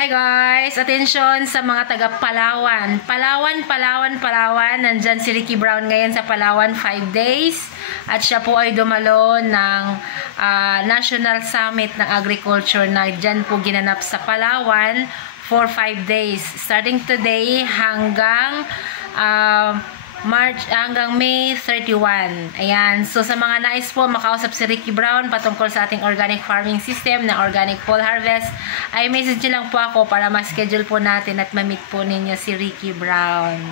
Hi guys! Atensyon sa mga taga Palawan. Palawan. Nandyan si Ricky Brown ngayon sa Palawan 5 days. At siya po ay dumalo ng National Summit ng Agriculture na dyan po ginanap sa Palawan for 5 days. Starting today hanggang May 31. Ayan. So, sa mga nais po makausap si Ricky Brown patungkol sa ating organic farming system na organic fall harvest, ay message nyo lang po ako para ma-schedule po natin at ma-meet po ninyo si Ricky Brown.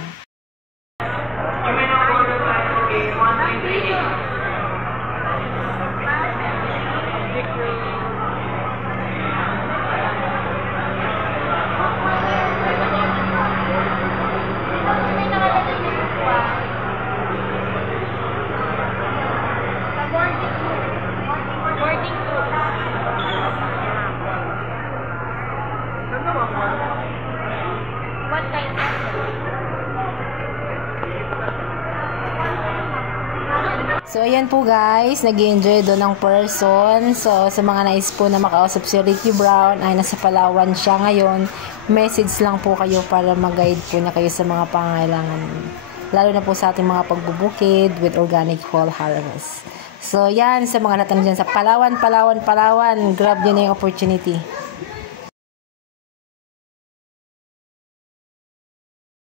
So, ayan po guys, nag-enjoy doon ang person. So, sa mga nais po na makausap si Ricky Brown, ay nasa Palawan siya ngayon. Message lang po kayo para mag-guide po na kayo sa mga pangailangan. Lalo na po sa ating mga pagbubukid with organic fall harvest. So, yan, sa mga natanong dyan sa Palawan, grab nyo na yung opportunity.